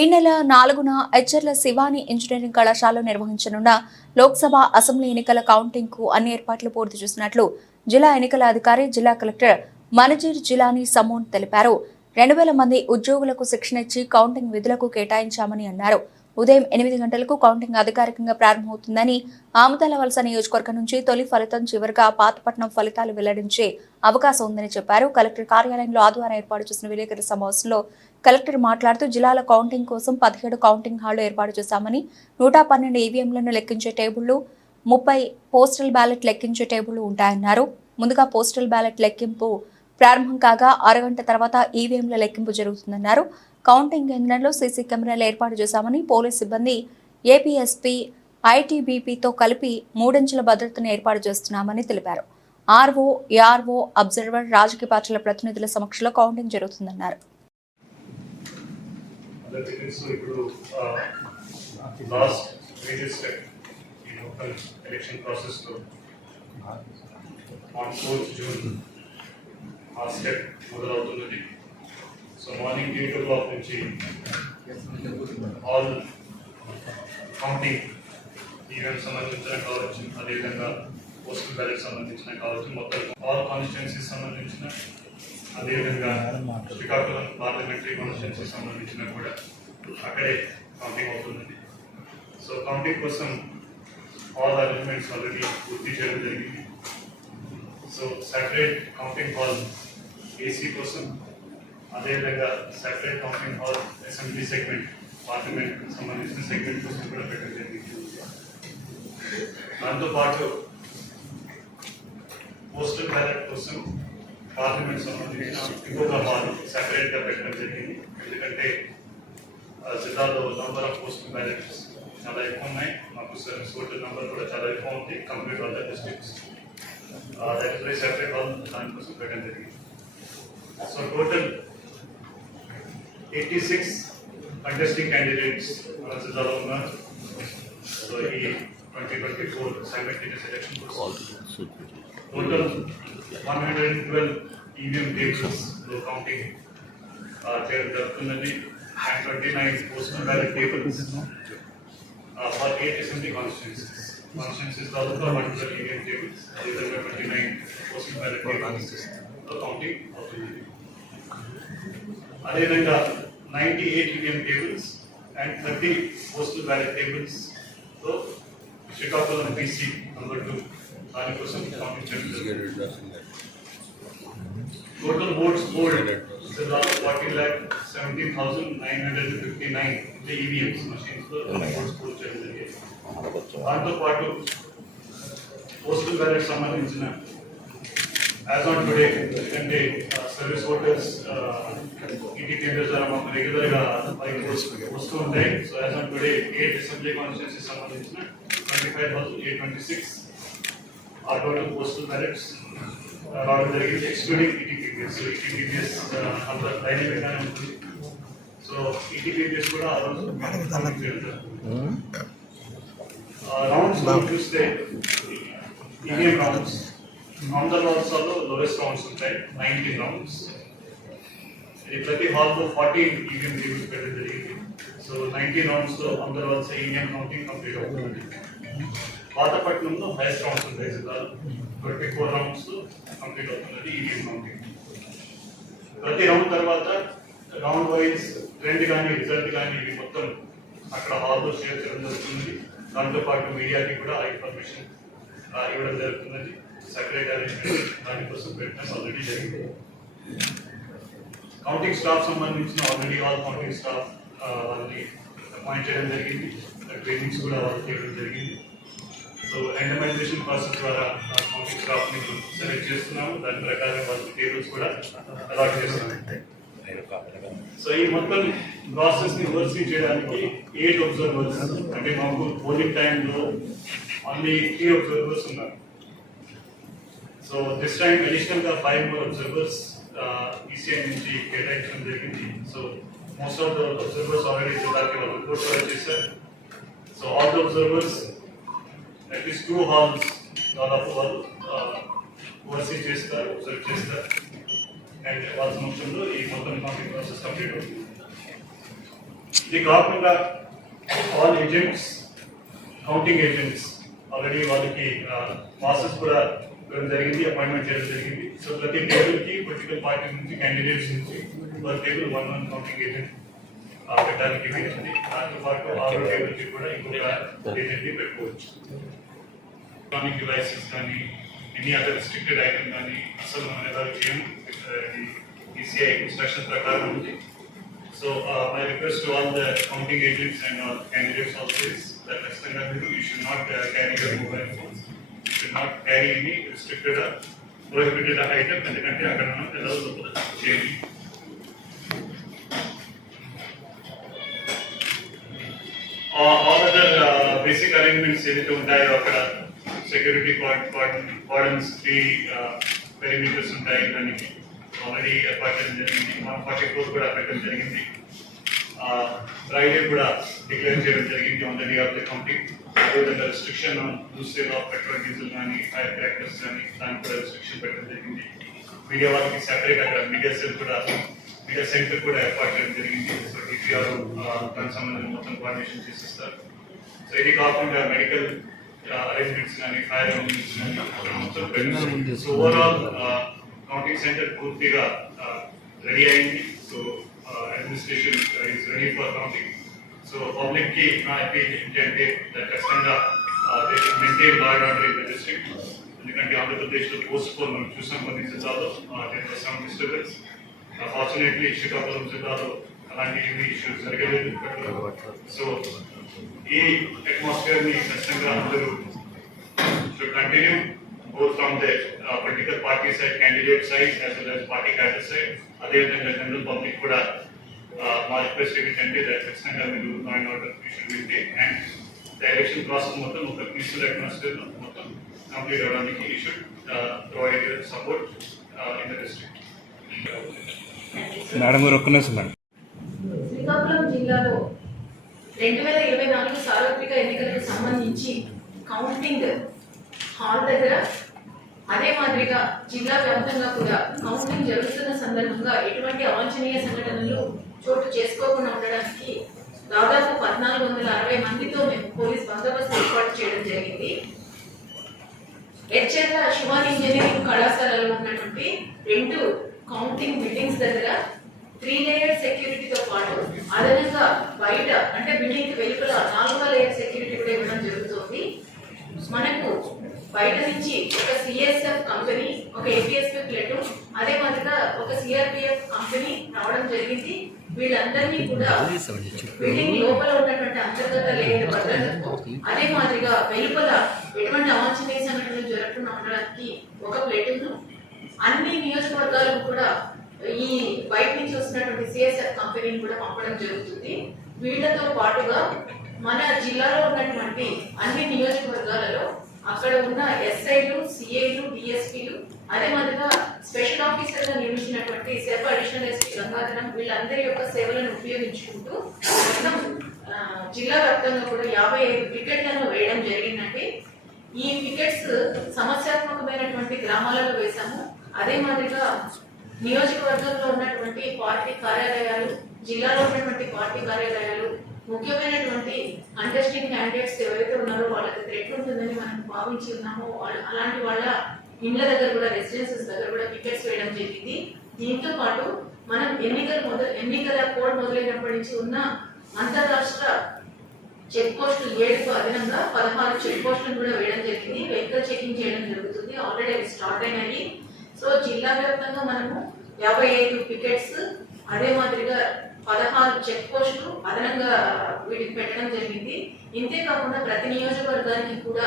ఈ నెల 4న ఎచ్చెర్ల శివాని ఇంజనీరింగ్ కళాశాలలో నిర్వహించనున్న లోక్సభ అసెంబ్లీ ఎన్నికల కౌంటింగ్ కు అన్ని ఏర్పాట్లు పూర్తి చేసినట్లు జిల్లా ఎన్నికల అధికారి జిల్లా కలెక్టర్ మనజీర్ జిలానీ సమోన్ తెలిపారు. 2000 మంది ఉద్యోగులకు శిక్షణ ఇచ్చి కౌంటింగ్ విధులకు కేటాయించామని అన్నారు. ఉదయం 8 గంటలకు కౌంటింగ్ అధికారికంగా ప్రారంభమవుతుందని, ఆముదాల వలస నియోజకవర్గం నుంచి తొలి ఫలితం చివరిగా పాతపట్నం ఫలితాలు వెల్లడించే అవకాశం ఉందని చెప్పారు. కలెక్టర్ కార్యాలయంలో ఆదివారం ఏర్పాటు చేసిన విలేకరుల సమావేశంలో కలెక్టర్ మాట్లాడుతూ జిల్లాల కౌంటింగ్ కోసం 17 కౌంటింగ్ హాళ్లు ఏర్పాటు చేశామని, 112 ఈవీఎంలను లెక్కించే టేబుళ్లు, 30 పోస్టల్ బ్యాలెట్ లెక్కించే టేబుళ్లు ఉంటాయన్నారు. ముందుగా పోస్టల్ బ్యాలెట్ లెక్కింపు ప్రారంభం కాగా అరగంట తర్వాత ఈవీఎంల లెక్కింపు జరుగుతుందన్నారు. కౌంటింగ్ కేంద్రంలో సీసీ కెమెరాలు ఏర్పాటు చేశామని, పోలీస్ సిబ్బంది, ఏపీఎస్పీ, ఐటీబీపీతో కలిపి 3 అంచెల భద్రతను ఏర్పాటు చేస్తున్నామని తెలిపారు. ఆర్ఓ, ఏఆర్ఓ, అబ్జర్వర్, రాజకీయ పార్టీల ప్రతినిధుల సమక్షంలో కౌంటింగ్ జరుగుతుందన్నారు. మొదలవుతున్నది. సో మార్నింగ్ 8 o'clock నుంచి ఆల్ కౌంటింగ్ ఈవెంట్ సంబంధించిన కావచ్చు, అదేవిధంగా పోస్టల్ బ్యాలెట్ సంబంధించిన కావచ్చు, మొత్తం ఆల్ కాన్స్టిట్యున్సీస్ సంబంధించిన, అదేవిధంగా శ్రీకాకుళం పార్లమెంటరీ కాన్స్టిట్యున్సీ సంబంధించిన కూడా అక్కడే కౌంటింగ్ అవుతున్నది. సో కౌంటింగ్ కోసం ఆల్ అరేంజ్మెంట్స్ ఆల్రెడీ పూర్తి చేయడం జరిగింది. So separate counting hall AC కోసం, అదేవిధంగా separate counting hall assembly segment, parliament సంబంధించిన సెగ్మెంట్ కోసం కూడా పెట్టడం జరిగింది. దాంతోపాటు పోస్టల్ బ్యాలెట్ కోసం పార్లమెంట్ సంబంధించిన ఇంకొక హాల్ సెపరేట్గా పెట్టడం జరిగింది. ఎందుకంటే జిల్లాలో నంబర్ ఆఫ్ పోస్టల్ బ్యాలెట్స్ చాలా ఎక్కువ ఉన్నాయి, మాకు సర్వీస్ ఓటర్ నెంబర్ కూడా చాలా ఎక్కువ ఉంది complete all the districts. That is why separate hall దానికోసం పెట్టడం జరిగింది. So total 86 contesting candidates మన జిల్లాలో ఉన్నారు. సో ఈ 2024 simultaneous election total 112 EVM tables లో కౌంటింగ్ జరుగుతున్నది and 29 postal ballot tables for 8 assembly constituencies taluka 112 EVM tables, అదేవిధంగా 29 postal ballot tables లో కౌంటింగ్ అవుతుంది. అదేవిధంగా 98 EVM tables and 30 postal ballot tables తో శ్రీకాకుళం పీసీ నంబర్ 2 దానికోసం కౌంటింగ్ జరుగుతుంది. టోటల్ ఓట్స్ పోల్డ్ జిల్లాలో 40,17,959 ఈవీఎంస్ మషీన్స్ తో ఓట్స్ పోల్ చేయడం జరిగింది. దాంతోపాటు పోస్టల్ బ్యాలెట్ సంబంధించిన యాజ్ ఆన్ టుడే, ఎందుకంటే సర్వీస్ ఓటర్స్ ఇంటి కేంద్ర ద్వారా మాకు రెగ్యులర్గా వస్తూ ఉంటాయి. So as on today 8 assembly constituency సంబంధించిన 25,826 ఆ టోటల్ పోస్టల్ బ్యాలెట్స్ రావడం జరిగింది, ఎక్స్క్లూడింగ్ ఈటీపీపీఎస్. ఈటీపీపీఎస్ అంత డైనమిక్గానే ఉంటుంది. సో ఈటీపీపీఎస్ కూడా ఆ రోజు రౌండ్స్ చూస్తే ఈవీఎం రౌండ్స్ ఆముదాల వలసలో లోయెస్ట్ రౌండ్స్ ఉంటాయి, 19 రౌండ్స్. ఇది ప్రతి హాల్లో 14 ఈవీఎం టేబుల్స్ పెట్టడం జరిగింది. సో 19 రౌండ్స్ లో ఆముదాల వలస ఈవీఎం కౌంటింగ్ కంప్లీట్ అవుతుంది. పాతపట్నంలో హైయెస్ట్ రౌండ్స్ ఉంటాయి జిల్లాలో, 24 రౌండ్స్ కంప్లీట్ అవుతున్నది ఈవీఎం కౌంటింగ్. ప్రతి రౌండ్ తర్వాత రౌండ్ వైజ్ ట్రెండ్ కానీ రిజల్ట్ కానీ ఇవి మొత్తం అక్కడ హాల్లో షేర్ చేయడం జరుగుతుంది. దాంతోపాటు మీడియాకి కూడా ఆ ఇన్ఫర్మేషన్ ఇవ్వడం జరుగుతున్నది. సెపరేట్ అరేంజ్మెంట్ దానికోసం పెట్టడం ఆల్రెడీ జరిగింది. కౌంటింగ్ స్టాఫ్ సంబంధించిన ఆల్రెడీ ఆల్ కౌంటింగ్ స్టాఫ్ వాళ్ళని అపాయింట్ చేయడం జరిగింది. ట్రైనింగ్స్ కూడా వాళ్ళకి చేయడం జరిగింది. సో ర్యాండమైజేషన్ ప్రాసెస్ ద్వారా కౌంటింగ్ స్టాఫ్ని సెలెక్ట్ చేస్తున్నాము. దాని ప్రకారం వాళ్ళకి టేబుల్స్ కూడా అలాట్ చేస్తున్నాము. సో ఈ మొత్తం ప్రాసెస్ ని ఓవర్సీ చేయడానికి 8 అబ్జర్వర్స్, అంటే మాకు పోలింగ్ టైంలో ఓన్లీ 3 అబ్జర్వర్స్ ఉన్నారు. సో దిస్ టైం అడిషనల్ గా 5 more observers ఈసీఐ నుంచి కేటాయించడం జరిగింది. So most of the observers already జిల్లాకి వాళ్ళు రిపోర్ట్ కూడా చేశారు. So all the observers at least 2 halls దాదాపు వాళ్ళు ఓవర్సీ చేస్తారు, అబ్జర్వ్ చేస్తారు. అండ్ వాళ్ళ సమక్షంలో ఈ మొత్తం కౌంటింగ్ ప్రాసెస్ కంప్లీట్ అవుతుంది. ఇది కాకుండా all agents, counting agents already వాళ్ళకి పాసెస్ కూడా ఇవ్వడం జరిగింది, అపాయింట్మెంట్ చేయడం జరిగింది. సో ప్రతి టేబుల్కి పొలిటికల్ పార్టీ నుంచి క్యాండిడేట్స్ నుంచి ఒక టేబుల్ 1 కౌంటింగ్ ఏజెంట్ పెట్టడానికి వీలుంది. దాంతో పాటు 6 టేబుల్కి కూడా ఇంకొక ఏజెంట్ని పెట్టుకోవచ్చు. ఎలక్ట్రానిక్ డివైసెస్ కానీ ఎనీ అదర్ రిస్ట్రిక్టెడ్ ఐటమ్ కానీ అసలు మనం ఎవరు చేయము. ఈసీఐ ఇన్స్ట్రక్షన్ ప్రకారం ఉంది. So my request to all the counting agents and candidates also is that next time you should not carry your mobile phones. You should not carry any restricted or prohibited item and the country allows change. All other basic arrangements ఏదైతే ఉంటాయో అక్కడ security cordons 3 perimeters ఉంటాయి. దానికి already ఏర్పాటు చేయడం జరిగింది. 144 కూడా పెట్టడం జరిగింది. ఫ్రైడే కూడా డిక్లేర్ చేయడం జరిగింది on the day of the counting. అదేవిధంగా restriction use of petrol, diesel కానీ ఫైర్ క్రాకర్స్ కానీ దానికి కూడా రిస్ట్రిక్షన్ పెట్టడం జరిగింది. మీడియా వాళ్ళకి సెపరేట్ అక్కడ మీడియా సెల్ కూడా, మీడియా సెంటర్ కూడా ఏర్పాటు చేయడం జరిగింది. సో డిపిఆర్ దానికి సంబంధించి మొత్తం కోఆర్డినేషన్ చేసిస్తారు. సో ఇది కాకుండా మెడికల్ అరేంజ్మెంట్స్ కానీ ఫైర్ అరేంజ్మెంట్స్ కానీ మొత్తం. సో ఓవరాల్ కౌంటింగ్ సెంటర్ పూర్తిగా రెడీ అయింది. So administration is ready for counting. So public కి నా అపీల్ ఏంటంటే ఖచ్చితంగా maintain law and order in the district. ఎందుకంటే ఆంధ్రప్రదేశ్ లో పోస్ట్ పోల్ మనం చూసాం కొన్ని జిల్లాలో సమ్ డిస్టర్బెన్స్. ఫార్చునేట్లీ శ్రీకాకుళం జిల్లాలో అలాంటి ఏమి ఇష్యూస్ జరగలేదు. సో ఈ అట్మాస్ఫియర్ ని ఖచ్చితంగా అందరూ should continue both from the political party side, candidate side as well as party cadre side. అదేవిధంగా జనరల్ పబ్లిక్ కూడా మా రిక్వెస్ట్ ఏంటంటే ఖచ్చితంగా మీరు law and order issue maintain and the election process మొత్తం ఒక పీస్ఫుల్ అట్మాస్ఫియర్ మొత్తం కంప్లీట్ అవడానికి you should provide support in the district. Madam గారు ఒక్క నిమిషం మేడం. శ్రీకాకుళం జిల్లాలో 2024 సార్వత్రిక ఎన్నికలకు సంబంధించి కౌంటింగ్ హాల్ దగ్గర అదే మాదిరిగా జిల్లా వ్యాప్తంగా కూడా కౌంటింగ్ జరుగుతున్న సందర్భంగా ఎటువంటి అవాంఛనీయ సంఘటనలు చోటు చేసుకోకుండా ఉండడానికి దాదాపు 1460 మందితో మేము పోలీస్ బందోబస్తు ఏర్పాటు చేయడం జరిగింది. ఎచ్చెర్ల శివాని ఇంజనీరింగ్ కళాశాలలో ఉన్నటువంటి 2 కౌంటింగ్ బిల్డింగ్స్ దగ్గర 3 లేయర్ సెక్యూరిటీతో పాటు అదనంగా బయట అంటే బిల్డింగ్ వెలుపల 4వ లేయర్ సెక్యూరిటీ కూడా ఇవ్వడం జరుగుతుంది. మనకు బయట నుంచి ఒక సిఎస్ఎఫ్ కంపెనీ, ఒక ఏపీఎస్పీ ప్లేటూన్, అదే మాదిరిగా ఒక సిఆర్పిఎఫ్ కంపెనీ రావడం జరిగింది. వీళ్ళందరినీ కూడా బిల్డింగ్ లోపల ఉన్నటువంటి అంతర్గత లేయర్ భద్రతకు, అదే మాదిరిగా వెలుపల ఎటువంటి అవాంఛనీయ సంఘటనలు జరగకుండా ఉండడానికి ఒక ప్లేటూన్, అన్ని నియోజకవర్గాలకు కూడా ఈ బయట నుంచి వస్తున్నటువంటి సిఎస్ఎఫ్ కంపెనీని కూడా పంపడం జరుగుతుంది. వీళ్లతో పాటుగా మన జిల్లాలో ఉన్నటువంటి అన్ని నియోజకవర్గాలలో అక్కడ ఉన్న ఎస్ఐలు, సిఐలు, డిఎస్పీలు, అదే మాదిరిగా స్పెషల్ ఆఫీసర్ గా నియమించినటువంటి సెఫ్ అడిషనల్ ఎస్పీ గంగాధరం వీళ్ళందరి యొక్క సేవలను ఉపయోగించుకుంటూ మొత్తం జిల్లా వ్యాప్తంగా కూడా 55 పికెట్లను వేయడం జరిగిందండి. ఈ పికెట్స్ సమస్యాత్మకమైనటువంటి గ్రామాలలో వేశాము. అదే మాదిరిగా నియోజకవర్గంలో ఉన్నటువంటి పార్టీ కార్యాలయాలు, జిల్లాలో ఉన్నటువంటి పార్టీ కార్యాలయాలు, ముఖ్యమైనటువంటి కంటెస్టింగ్ క్యాండిడేట్స్ ఎవరైతే ఉన్నారో వాళ్ళకి థ్రెట్ ఉంటుందని మనం భావించి ఉన్నామో అలాంటి వాళ్ళ ఇండ్ల దగ్గర కూడా, రెసిడెన్సెస్ దగ్గర కూడా పికెట్స్ వేయడం జరిగింది. దీంతో పాటు మనం ఎన్నికల కోడ్ మొదలైనప్పటి నుంచి ఉన్న అంతర్రాష్ట్ర చెక్ పోస్టులు 7కు అదనంగా 16 చెక్ పోస్టులను కూడా వేయడం జరిగింది. వెహికల్ చెకింగ్ చేయడం జరుగుతుంది. ఆల్రెడీ అవి స్టార్ట్ అయినాయి. సో జిల్లా వ్యాప్తంగా మనము 55 పికెట్స్, అదే మాదిరిగా 16 చెక్ పోస్టులు అదనంగా వీటికి పెట్టడం జరిగింది. ఇంతే కాకుండా ప్రతి నియోజకవర్గానికి కూడా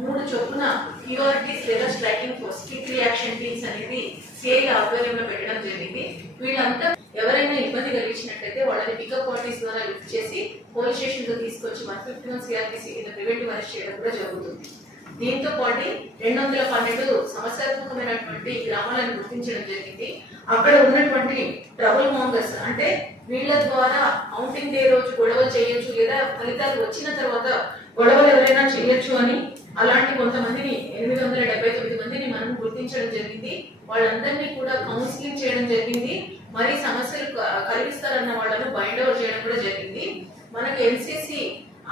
3 చొప్పున ప్యూరిటీస్ లేదా striking force, quick reaction teams అనేది సిఐ ఆధ్వర్యంలో పెట్టడం జరిగింది. వీళ్ళంతా ఎవరైనా ఇబ్బంది కలిగించినట్లయితే వాళ్ళని పికప్ పార్టీస్ ద్వారా లిఫ్ట్ చేసి పోలీస్ స్టేషన్ లో తీసుకొచ్చి 151 సిఆర్పిసి కింద ప్రివెంటివ్ అరెస్ట్ చేయడం కూడా జరుగుతుంది. దీంతో పాటు 212 సమస్యాత్మకమైనటువంటి గ్రామాలను గుర్తించడం జరిగింది. అక్కడ ఉన్నటువంటి ట్రబుల్ మాంగర్స్, అంటే వీళ్ళ ద్వారా కౌంటింగ్ డే రోజు గొడవలు చేయొచ్చు లేదా ఫలితాలు వచ్చిన తర్వాత గొడవలు ఎవరైనా చేయొచ్చు అని అలాంటి కొంతమందిని 879 మందిని మనం గుర్తించడం జరిగింది. వాళ్ళందరినీ కూడా కౌన్సిలింగ్ చేయడం జరిగింది. మరి సమస్యలు కలిగిస్తారన్న వాళ్ళను బైండ్ అవుట్ చేయడం కూడా జరిగింది. మనకు ఎన్సీసీ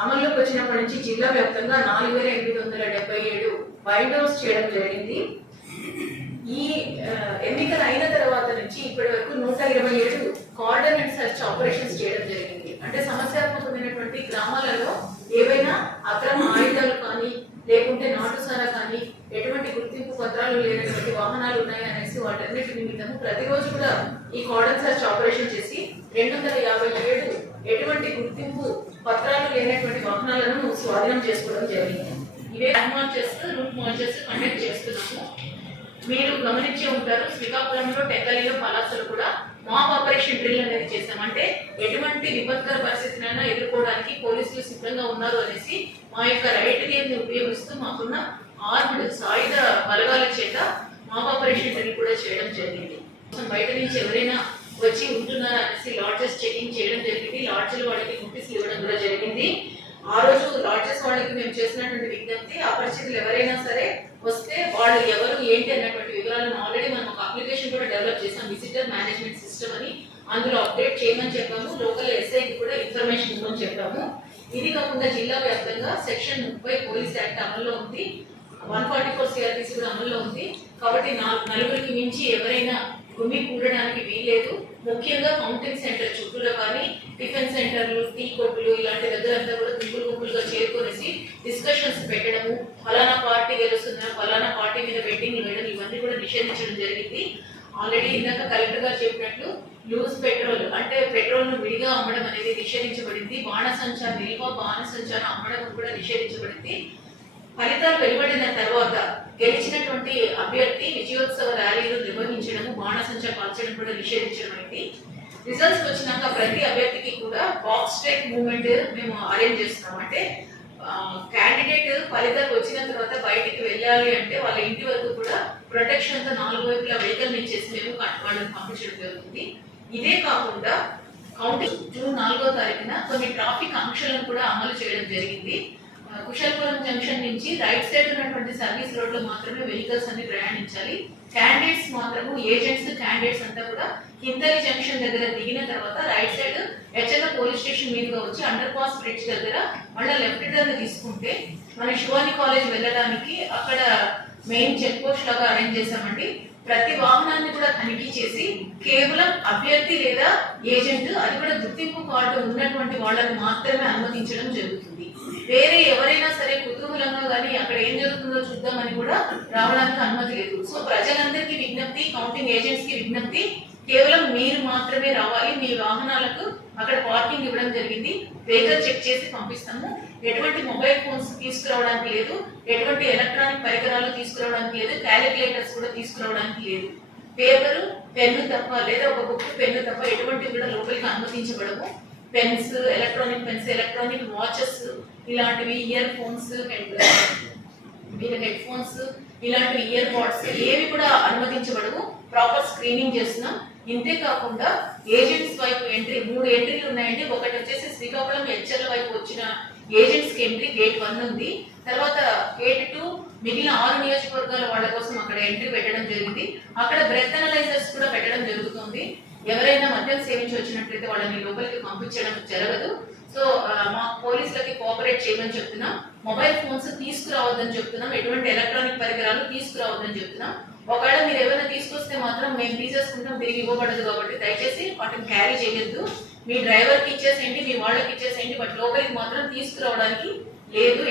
అమల్లోకి వచ్చినప్పటి నుంచి జిల్లా వ్యాప్తంగా 4877 బైండ్ అవుట్స్ చేయడం జరిగింది. ఈ ఎన్నికలు అయిన తర్వాత నుంచి ఇప్పటి వరకు 127 కార్డన్ అండ్ సర్చ్ ఆపరేషన్స్ చేయడం జరిగింది. అంటే సమస్యాత్మకమైనటువంటి గ్రామాలలో ఏవైనా అక్రమ ఆయుధాలు కానీ లేకుంటే నాటుసారా కానీ ఎటువంటి గుర్తింపు పత్రాలు లేనటువంటి వాహనాలు ఉన్నాయనేసి వాటన్నిటి నిమిత్తము ప్రతిరోజు కూడా ఈ కార్డన్ సర్చ్ ఆపరేషన్ చేసి 257 ఎటువంటి గుర్తింపు పత్రాలు లేనటువంటి వాహనాలను స్వాధీనం చేసుకోవడం జరిగింది. ఇవే మార్చెస్, రూట్ మార్చెస్ కండక్ట్ చేస్తున్నాము. మీరు గమనించే ఉంటారు, శ్రీకాకుళంలో, టెక్కలిలో, పలాసలో కూడా మాప్ ఆపరేషన్ డ్రిల్ అనేది చేశాం. అంటే ఎటువంటి విపత్కర పరిస్థితినైనా ఎదుర్కోవడానికి పోలీసులు సిద్ధంగా ఉన్నారు అనేసి మా యొక్క రైట్ గేమ్ ని ఉపయోగిస్తూ మాకున్న ఆర్మ్డ్ సాయుధ బలగాల చేత మాప్ ఆపరేషన్ డ్రిల్ కూడా చేయడం జరిగింది. బయట నుంచి ఎవరైనా వచ్చి ఉంటున్నారా అనేసి లాడ్జెస్ చెకింగ్ చేయడం జరిగింది. లాడ్జ్ల వాళ్ళకి నోటీసులు ఇవ్వడం కూడా జరిగింది. ఆ రోజు లాడ్జెస్ వాళ్ళకి మేము చేసినటువంటి విజ్ఞప్తి, అపరిచితులు ఎవరైనా సరే వస్తే వాళ్ళు ఎవరు ఏంటి అన్నటువంటి వివరాలను ఆల్రెడీ మనం ఒక అప్లికేషన్ కూడా డెవలప్ చేసాం, విజిటర్ మేనేజ్మెంట్ సిస్టమ్ అని. అందులో అప్డేట్ చేయమని చెప్పాము. లోకల్ ఎస్ఐకి కూడా ఇన్ఫర్మేషన్ ఇవ్వమని చెప్పాము. ఇది కాకుండా జిల్లా వ్యాప్తంగా సెక్షన్ 30 పోలీస్ యాక్ట్ అమల్లో ఉంది, 144 సిఆర్టీసీ కూడా అమల్లో ఉంది. కాబట్టి నలుగురికి మించి ఎవరైనా గుమ్మి కూడడానికి వీల్లేదు. ముఖ్యంగా కౌంటింగ్ సెంటర్ చుట్టూలో కానీ టిఫిన్ సెంటర్లు, టీ కొట్టులు ఇలాంటి దగ్గరంతా కూడా గుంపులుగా చేరుకొనేసి డిస్కషన్స్ పెట్టడము, ఫలానా పార్టీ గెలుస్తుందా, ఫలానా పార్టీ మీద బెట్టింగ్ వేయడం ఇవన్నీ కూడా నిషేధించడం జరిగింది. ఆల్రెడీ ఇందాక కలెక్టర్ గారు చెప్పినట్లు లూజ్ పెట్రోల్ అంటే పెట్రోల్ ను విడిగా అమ్మడం అనేది నిషేధించబడింది. బాణసంచా నిల్వ, బాణసంచాను అమ్మడం కూడా నిషేధించబడింది. ఫలితాలు వెలువడిన తర్వాత గెలిచినటువంటి అభ్యర్థి విజయోత్సవ ర్యాలీలు నిర్వహించడము, బాణసంచా కాల్చడం కూడా నిషేధించడం అయింది. రిజల్ట్స్ వచ్చినాక ప్రతి అభ్యర్థికి కూడా బాక్స్ ట్రాక్ మూవ్మెంట్ మేము అరేంజ్ చేస్తున్నాం. అంటే క్యాండిడేట్ ఫలితాలు వచ్చిన తర్వాత బయటికి వెళ్ళాలి అంటే వాళ్ళ ఇంటి వరకు కూడా ప్రొటెక్షన్ తో 4 వైపులా వెహికల్ ఇచ్చేసి మేము వాళ్ళని పంపించడం జరుగుతుంది. ఇదే కాకుండా కౌంటింగ్ జూన్ 4వ తారీఖున కొన్ని ట్రాఫిక్ ఆంక్షలను కూడా అమలు చేయడం జరిగింది. కుషల్పురం జంక్షన్ నుంచి రైట్ సైడ్ ఉన్నటువంటి సర్వీస్ రోడ్ లో మాత్రమే వెహికల్స్ అన్ని ప్రయాణించాలి. క్యాండిడేట్స్ మాత్రము ఏజెంట్స్ క్యాండిడేట్స్ అంతా కూడా కిందరి జంక్షన్ దగ్గర దిగిన తర్వాత right side HL police station మీదుగా వచ్చి అండర్ పాస్ బ్రిడ్జ్ దగ్గర మళ్ళీ లెఫ్ట్ టర్న్ తీసుకుంటే మన శివాని కాలేజ్ వెళ్ళడానికి అక్కడ మెయిన్ చెక్ పోస్ట్ లాగా అరేంజ్ చేశామండి. ప్రతి వాహనాన్ని కూడా తనిఖీ చేసి కేవలం అభ్యర్థి లేదా ఏజెంట్, అది కూడా గుర్తింపు కార్డు ఉన్నటువంటి వాళ్ళని మాత్రమే అనుమతించడం జరుగుతుంది. వేరే ఎవరైనా సరే కుతూహలంగా కానీ అక్కడ ఏం జరుగుతుందో చూద్దామని కూడా రావడానికి అనుమతి లేదు. సో ప్రజలందరికీ విజ్ఞప్తి, కౌంటింగ్ ఏజెంట్స్ కి విజ్ఞప్తి, కేవలం మీరు మాత్రమే రావాలి. మీ వాహనాలకు అక్కడ పార్కింగ్ ఇవ్వడం జరిగింది. వెహికల్ చెక్ చేసి పంపిస్తాము. ఎటువంటి మొబైల్ ఫోన్స్ తీసుకురావడానికి లేదు, ఎటువంటి ఎలక్ట్రానిక్ పరికరాలు తీసుకురావడానికి లేదు, క్యాలిక్యులేటర్స్ కూడా తీసుకురావడానికి లేదు. పేపరు, పెన్ను తప్ప లేదా ఒక బుక్, పెన్ను తప్ప ఎటువంటి కూడా లోపలికి అనుమతించబడము. Pens, electronic pens, electronic watches ఇలాంటివి, ఇయర్ ఫోన్స్, హెడ్ ఫోన్స్ ఇలాంటివి, ఇయర్ పాడ్స్ ఏవి కూడా అనుమతించబడవు. ప్రాపర్ స్క్రీనింగ్ చేస్తున్నాం. ఇంతే కాకుండా ఏజెంట్స్ వైపు ఎంట్రీ 3 ఎంట్రీలు ఉన్నాయండి. ఒకటి వచ్చేసి శ్రీకాకుళం హెచ్ఎల్ వైపు వచ్చిన ఏజెంట్స్ కి ఎంట్రీ గేట్ 1 ఉంది. తర్వాత గేట్ 2 మిగిలిన 6 నియోజకవర్గాల వాళ్ళ కోసం అక్కడ ఎంట్రీ పెట్టడం జరిగింది. అక్కడ బ్రెత్ అనలైజర్స్ కూడా పెట్టడం జరుగుతుంది. ఎవరైనా మద్యం సేవించి వచ్చినట్లయితే వాళ్ళని లోపలికి పంపించడం జరగదు. సో మా పోలీసులకి కోఆపరేట్ చేయమని చెప్తున్నాం. మొబైల్ ఫోన్స్ తీసుకురావద్దని చెప్తున్నాం. ఎటువంటి ఎలక్ట్రానిక్ పరికరాలు తీసుకురావద్దని చెప్తున్నాం. ఒకవేళ మీరు ఏమైనా తీసుకొస్తే మాత్రం మేము తీసేసుకుంటాం, తిరిగి ఇవ్వబడదు. కాబట్టి దయచేసి వాటిని క్యారీ చేయొద్దు. మీ డ్రైవర్కి ఇచ్చేసేయండి, మీ వాళ్ళకి ఇచ్చేసేయండి, బట్ లోపలికి మాత్రం తీసుకురావడానికి లేదు.